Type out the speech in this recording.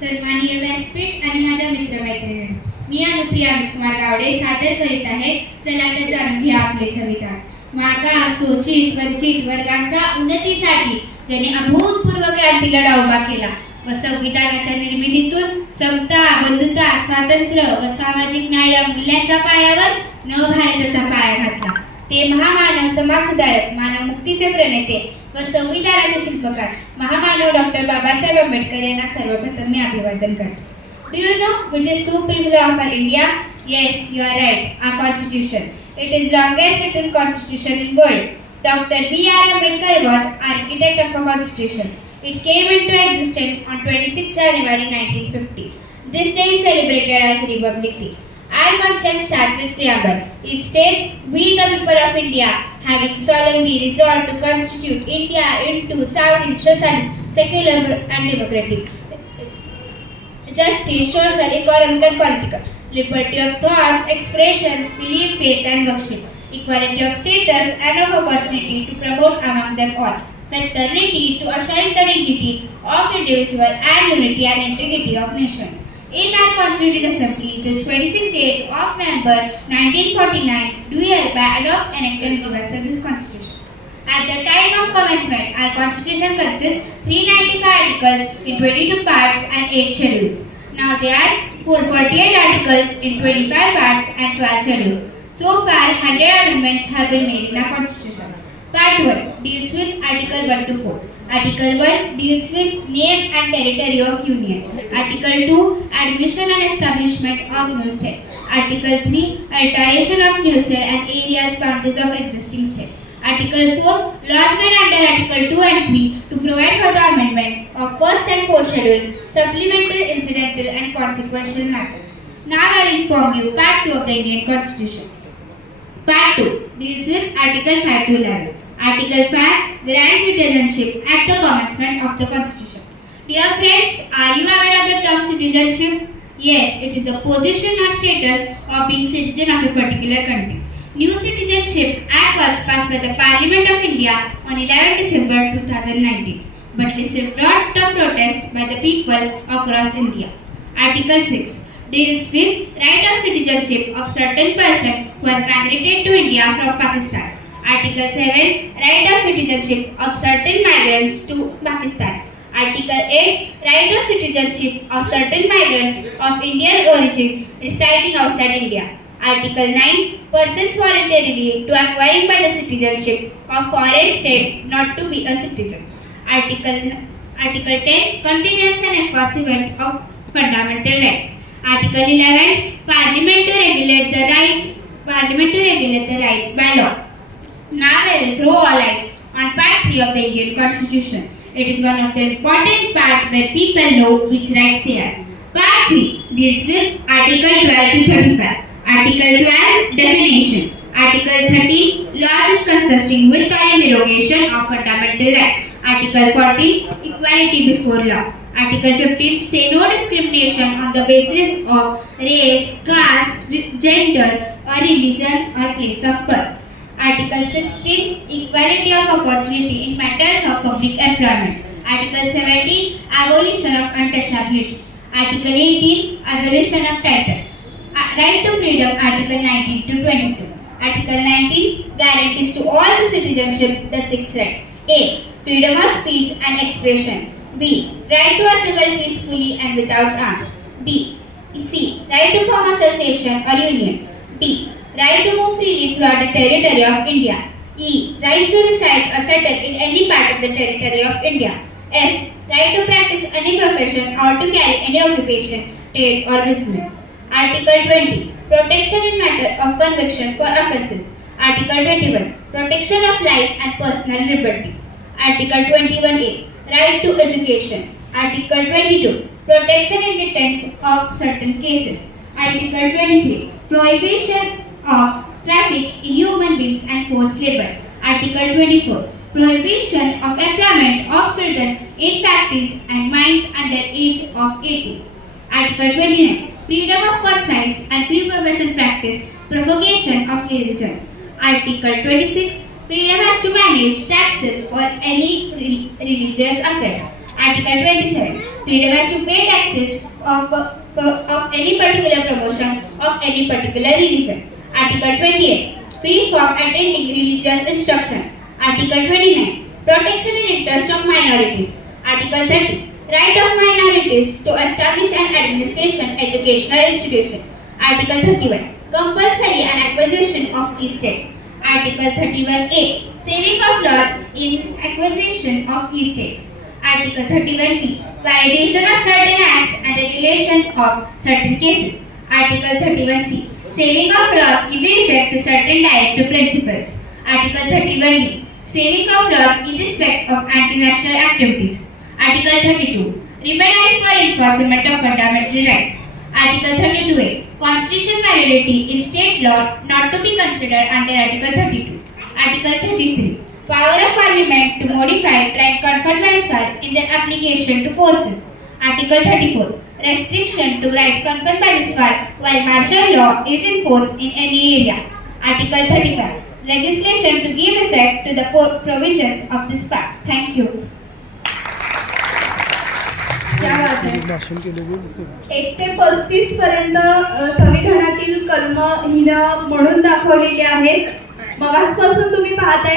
सन्माननीय व्यासपीठ आणि माझ्या मित्रमैत्रिणींनो, मी अनुप्रिया कुमार गावडे सादर करीत आहे. चला तर जाणून घ्या आपले संविधान. मागास, शोषित, वंचित वर्गांच्या उन्नतीसाठी ज्याने अभूतपूर्व क्रांती लढा उभा केला व संविधानाच्या निर्मितीतून समता, बंधुता, स्वातंत्र्य व सामाजिक न्याय या मूल्यांच्या पायावर नवभारताचा पाया घातला. ते महामानव, समाजसुधारक, मानवमुक्तीचे प्रणेते व संविधानाचे शिल्पकार महामानव डॉक्टर बाबासाहेब आंबेडकर यांना सर्वप्रथम मी अभिवादन करतो. Do you know which is supreme law of our India? Yes, you are right. Our Constitution. It is longest written constitution in world. Dr. B.R. Ambedkar was architect of a constitution. It came into existence on 26 January 1950. This day is celebrated as Republic Day. Our constitution starts with preamble. It states, "We the people of India, having solemnly resolved to constitute India into sovereign, socialist, secular and democratic, justice, social, economic and political, liberty of thoughts, expressions, belief, faith and worship, equality of status and of opportunity to promote among them all, fraternity to assure the dignity of individual and unity and integrity of nation." In our Constituent Assembly, this 26th day of November 1949, do hereby adopt, enact and give us this Constitution. At the time of commencement, our Constitution consists 395 articles in 22 parts and 8 schedules. Now there are 448 articles in 25 parts and 12 schedules. So far, 100 amendments have been made in our Constitution. Part 1 deals with Article 1 to 4. Article 1 deals with name and territory of Union. Article 2 admission and establishment of new state. Article 3 alteration of new state and areas boundaries of existing state. Article 4 laws made under Article 2 and 3 to provide for the amendment of first and fourth schedule, supplemental, incidental and consequential matter. Now I will inform you Part 2 of the Indian Constitution. Part 2 deals with Article 5 to 11. Article 5 grants citizenship at the commencement of the Constitution. Dear friends, are you aware of the term citizenship? Yes, it is a position or status of being citizen of a particular country. New Citizenship Act was passed by the Parliament of India on 11 December 2019, but received lot of protest by the people across India. Article 6 deals with right of citizenship of certain person who has migrated to India from Pakistan. Article 7 right of citizenship of certain migrants to Pakistan. Article 8 right of citizenship of certain migrants of Indian origin residing outside India. Article 9 persons voluntarily to acquiring by the citizenship of foreign state not to be a citizen. Article 10 continuance and enforcement of fundamental rights. Article 11 Parliament to regulate the right by law. Now I will throw a light on Part 3 of the Indian Constitution. It is one of the important part where people know which rights they have. Part 3 deals with Article 12 to 35. Article 12 definition. Article 13 laws consisting with or in derogation of fundamental right. Article 14 equality before law. Article 15 say no discrimination on the basis of race, caste, gender or religion or place of birth. Article 16 equality of opportunity in matters of public employment. Article 17 abolition of untouchability. Article 18 abolition of title. Right to freedom. Article 19 to 22. Article 19 guarantees to all the citizenship the six rights. A. Freedom of speech and expression. B. Right to assemble peacefully and without arms. B. C. Right to form association or union. D. Right to move freely throughout the territory of India. E. Right to reside or settle in any part of the territory of India. F. Right to practice any profession or to carry any occupation, trade or business. Article 20 protection in matter of conviction for offences. Article 21 protection of life and personal liberty. Article 21A right to education. Article 22 protection in defense of certain cases. Article 23 prohibition of traffic in human beings and forced labor. Article 24 prohibition of employment of children in factories and mines under age of 18. Article 29 freedom of conscience and free profession practice, propagation of religion. Article 26 freedom has to manage taxes for any religious affairs. Article 27 Freedom as to pay taxes of any particular promotion of any particular religion. Article 28. Free from attending religious instruction. Article 29. Protection in interest of minorities. Article 30. Right of minorities to establish an administration educational institution. Article 31. Compulsory and acquisition of estate. Article 31A. Saving of laws in acquisition of estates. Article 31B. Validation of certain acts and regulation of certain cases. Article 31C. Saving of laws giving effect to certain directive principles. Article 31D. Saving of laws in respect of anti-national activities. Article 32. Remedies for enforcement of fundamental rights. Article 32A. Constitutional validity in state law not to be considered under Article 32. Article 33. Power of Parliament to modify, try and confer myself in their application to forces. Article 34. Restriction to rights conferred by this part while martial law is in force in any area. Article 35. Legislation to give effect to the provisions of this part. Thank you. क्या बात आहे. 1 ते 35 पर्यंत संविधानातील कलम हिनं म्हणून दाखवलेली आहेत. मग आजपासून तुम्ही पाहताय